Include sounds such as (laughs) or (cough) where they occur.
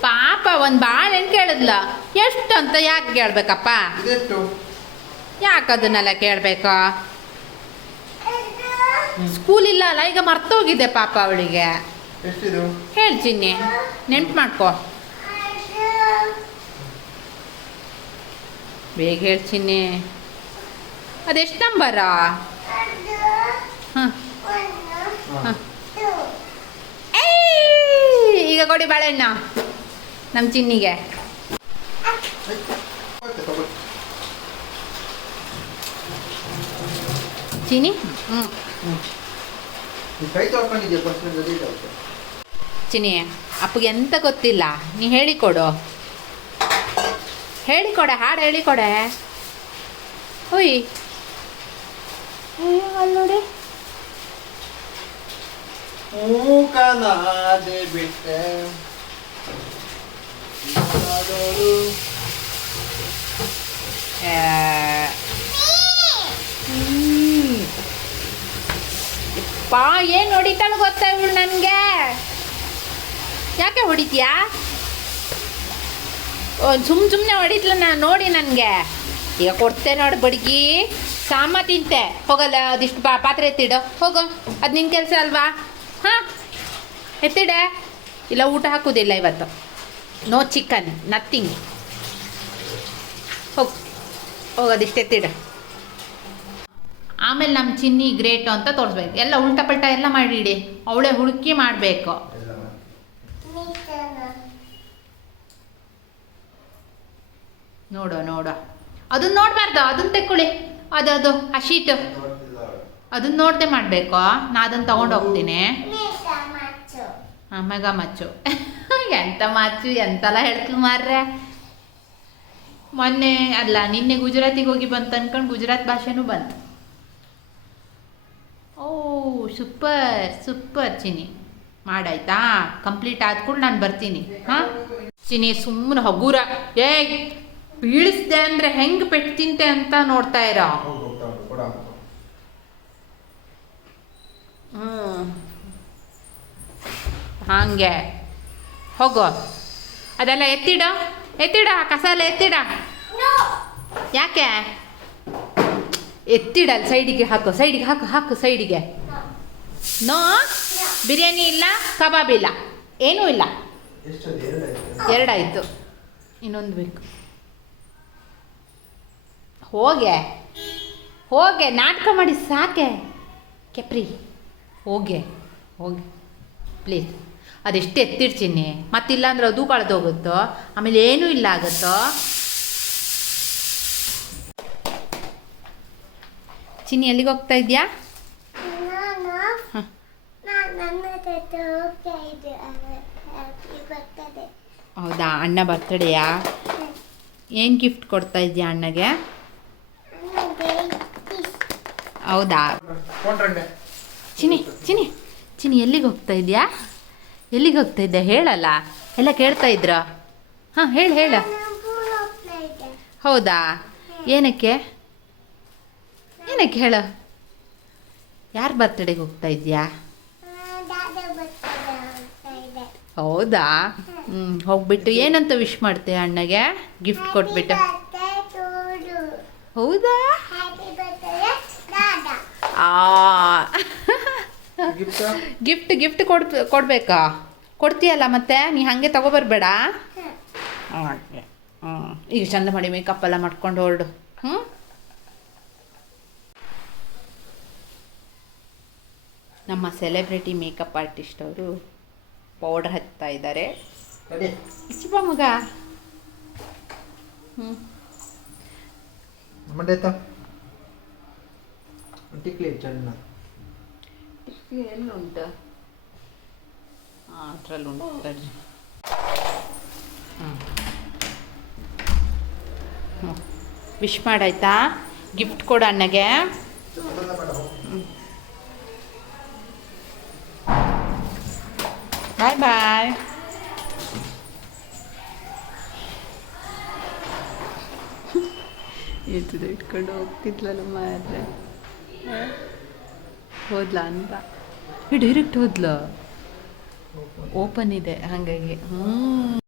ಪಾಪ ಒಂದು ಬಾಳೆಹಣ್ಣು ಕೇಳಿದ್ಲ. ಎಷ್ಟು ಅಂತ ಯಾಕೆ ಕೇಳ್ಬೇಕಪ್ಪ? ಯಾಕೆ ಅದನ್ನೆಲ್ಲ ಕೇಳಬೇಕು? ಸ್ಕೂಲ್ ಇಲ್ಲ ಅಲ್ಲ ಈಗ ಮರ್ತೋಗಿದೆ ಪಾಪ ಅವಳಿಗೆ. ಹೇಳ್ತೀನಿ. ನೆನ್ಪು ಮಾಡ್ಕೋ. ಬೇಗ ಹೇಳ್ತೀನಿ. ಅದೆಷ್ಟು ನಂಬರ? ಹಾ. ಈಗ ಕೊಡಿ ಬಾಳೆಹಣ್ಣ ನಮ್ಮ ಚಿನ್ನಿಗೆ. ಚೀನಿ ಚಿನಿ ಅಪ್ಪಗೆ ಎಂತ ಗೊತ್ತಿಲ್ಲ ನೀ ಹೇಳಿಕೊಡು. ಹೇಳಿಕೊಡೆ ಹಾಡು ಹೇಳಿಕೊಡೆ. ಹುಯ್. ಅಯ್ಯೋ, ಅಲ್ಲ್ ನೋಡಿ. ಮೂಕನಾದೆ ಬಿಟ್ಟೆ. ಪಾ ಏನು ಹೊಡಿತಾಳೆ ಗೊತ್ತಾ ಇವಳು ನನಗೆ? ಯಾಕೆ ಹೊಡಿತೀಯಾ? ಸುಮ್ ಸುಮ್ಮನೆ ಹೊಡಿತ್ಲ ನಾ, ನೋಡಿ ನನಗೆ. ಈಗ ಕೊಡ್ತೆ ನೋಡಿ ಬಡ್ಗಿ. ಸಾಮ ತಿಂತೆ. ಹೋಗಲ್ಲ, ಅದಿಷ್ಟು ಪಾ ಪಾತ್ರೆ ಎತ್ತಿಡು. ಹೋಗು, ಅದು ನಿನ್ನ ಕೆಲಸ ಅಲ್ವಾ? ಹಾಂ, ಎತ್ತಿಡೆ? ಇಲ್ಲ, ಊಟ ಹಾಕೋದಿಲ್ಲ ಇವತ್ತು. ನೋ ಚಿಕನ್ ನಥಿಂಗ್ ಹೋಗ್, ಹೋಗೋದಿಷ್ಟು ಎತ್ತಿಡ. ಆಮೇಲೆ ನಮ್ಮ ಚಿನ್ನಿ ಗ್ರೇಟು ಅಂತ ತೋರಿಸ್ಬೇಕು. ಎಲ್ಲ ಉಲ್ಟಾ ಪಲ್ಟಾ ಎಲ್ಲ ಮಾಡಿಡಿ ಅವಳೇ ಹುಡುಕಿ ಮಾಡಬೇಕು. ನೋಡು ನೋಡು. ಅದನ್ನ ನೋಡಬಾರ್ದು. ಅದನ್ನ ತೆಕ್ಕೊಳ್ಳಿ. ಅದು ಅದು, ಆ ಶೀಟು. ಅದನ್ನ ನೋಡದೆ ಮಾಡಬೇಕು? ನಾ ಅದನ್ನು ತಗೊಂಡು ಹೋಗ್ತೀನಿ. ಮಗ ಮಚ್ಚು. (laughs) ಎಂತ ಮಾಚು ಎಂತೆಲ್ಲ ಹೇಳ್ತು ಮಾರ್ರೆ? ಮೊನ್ನೆ, ಅಲ್ಲ, ನಿನ್ನೆ ಗುಜರಾತಿಗೆ ಹೋಗಿ ಬಂತು ಅನ್ಕೊಂಡು ಗುಜರಾತ್ ಭಾಷೆನೂ ಬಂತು. ಓ, ಸೂಪರ್ ಸೂಪರ್ ಚಿನಿ ಮಾಡಾಯ್ತಾ? ಕಂಪ್ಲೀಟ್ ಆದ್ಕೊಂಡು ನಾನು ಬರ್ತೀನಿ. ಹಾಂ? ಚಿನಿ ಸುಮ್ಮನೆ ಹಗುರ. ಏ ಬೀಳಿಸ್ದೆ ಅಂದರೆ ಹೆಂಗೆ ಪೆಟ್ಟು ತಿಂತೆ ಅಂತ ನೋಡ್ತಾ ಇರೋ ಹೋಗು, ಹೋಗ್ತಾ ಉಂಟು, ಕೊಡ ಅವ್ನು. ಹ್ಞೂ ಹಾಗೆ. ಹೋಗು. ಅದೆಲ್ಲ ಎತ್ತಿಡ? ಎತ್ತಿಡ? ಕಸ ಎಲ್ಲ ಎತ್ತಿಡ ಯಾಕೆ ಎತ್ತಿಡಲ್ಲ ಸೈಡಿಗೆ ಹಾಕು ಸೈಡಿಗೆ ಹಾಕು ಹಾಕು ಸೈಡಿಗೆ ನೋ ಬಿರಿಯಾನಿ ಇಲ್ಲ ಕಬಾಬ್ ಇಲ್ಲ. ಏನೂ ಇಲ್ಲ. ಎರಡಾಯಿತು. ಇನ್ನೊಂದು ಬೇಕು. ಹೋಗೆ. ಹೋಗೆ. ನಾಟಕ ಮಾಡಿ ಸಾಕೆ. ಕೆಪ್ರಿ. ಹೋಗೆ ಹೋಗಿ ಪ್ಲೀಸ್ ಅದೆಷ್ಟು ಎತ್ತಿಡ್ತೀನಿ. ಮತ್ತಿಲ್ಲ ಅಂದ್ರೆ ಅದು ಕಳೆದೋಗುತ್ತೋ ಆಮೇಲೆ ಏನೂ ಇಲ್ಲ ಆಗುತ್ತೋ? ಚಿನ್ನಿ ಎಲ್ಲಿಗೆ ಹೋಗ್ತಾ ಇದೆಯಾ? ಹೌದಾ ಅಣ್ಣ ಬರ್ತಡೆಯಾ ಏನು ಗಿಫ್ಟ್ ಕೊಡ್ತಾ ಇದೆಯಾ ಅಣ್ಣಗೆ? ಹೌದಾ? ಕೊಂಡ್ರಂಡೆ ಚಿನಿ ಚಿನಿ ಎಲ್ಲಿಗೆ ಹೋಗ್ತಾ ಇದೆಯಾ? ಎಲ್ಲಿಗೆ ಹೋಗ್ತಾ ಇದ್ದೆ ಹೇಳಲ್ಲ. ಎಲ್ಲ ಕೇಳ್ತಾ ಇದ್ರ? ಹಾಂ ಹೇಳು ಹೇಳು. ಹೌದಾ? ಏನಕ್ಕೆ? ಏನಕ್ಕೆ ಹೇಳು? ಯಾರ ಬರ್ತಡೆಗೆ ಹೋಗ್ತಾ ಇದೆಯಾ? ಹೌದಾ? ಹ್ಞೂ ಹೋಗ್ಬಿಟ್ಟು ಏನಂತ ವಿಶ್ ಮಾಡ್ತೆ ಅಣ್ಣಗೆ? ಗಿಫ್ಟ್ ಕೊಟ್ಬಿಟ್ಟು. ಹೌದಾ? ಆ. (laughs) ಗಿಫ್ಟ್ ಗಿಫ್ಟ್ ಕೊಡ್ ಕೊಡ್ಬೇಕಾ? ಕೊಡ್ತೀಯಲ್ಲ ಮತ್ತೆ? ನೀ ಹಂಗೆ ತಗೋಬರ್ಬೇಡ ಹ್ಞೂ ಈಗ ಚಂದ ಮಾಡಿ ಮೇಕಪ್ ಎಲ್ಲ ಮಾಡ್ಕೊಂಡು ಹೊರಡು. ಹ್ಞೂ ನಮ್ಮ ಸೆಲೆಬ್ರಿಟಿ ಮೇಕಪ್ ಆರ್ಟಿಸ್ಟ್ ಅವರು ಪೌಡರ್ ಹಚ್ತಾ ಇದ್ದಾರೆ ಚಿಪ್ಪ ಮಗ. ಹ್ಞೂ ಮಂಡೇತ ಟಿಕ್ಲಿ ಚೆನ್ನ ಎಲ್ಲಿ ಉಂಟು ಹಾಂ ಅದ್ರಲ್ಲಿ ಉಂಟು ಹ್ಞೂ ವಿಶ್ ಮಾಡಾಯ್ತಾ? ಗಿಫ್ಟ್ ಕೊಡು ಅಣ್ಣಗೆ. ಬಾಯ್ ಬಾಯ್ ಇರ್ತದೆ ಇಟ್ಕೊಂಡು ಹೋಗ್ತಿದ್ಲಲ್ಲ ಮಾರ್ರೆ. ಹೋದ್ಲಾ ಅಂತ? ಡೈರೆಕ್ಟ್ ಹೋದ್ಲು? ಓಪನ್ ಇದೆ ಹಾಗಾಗಿ. ಹ್ಞೂ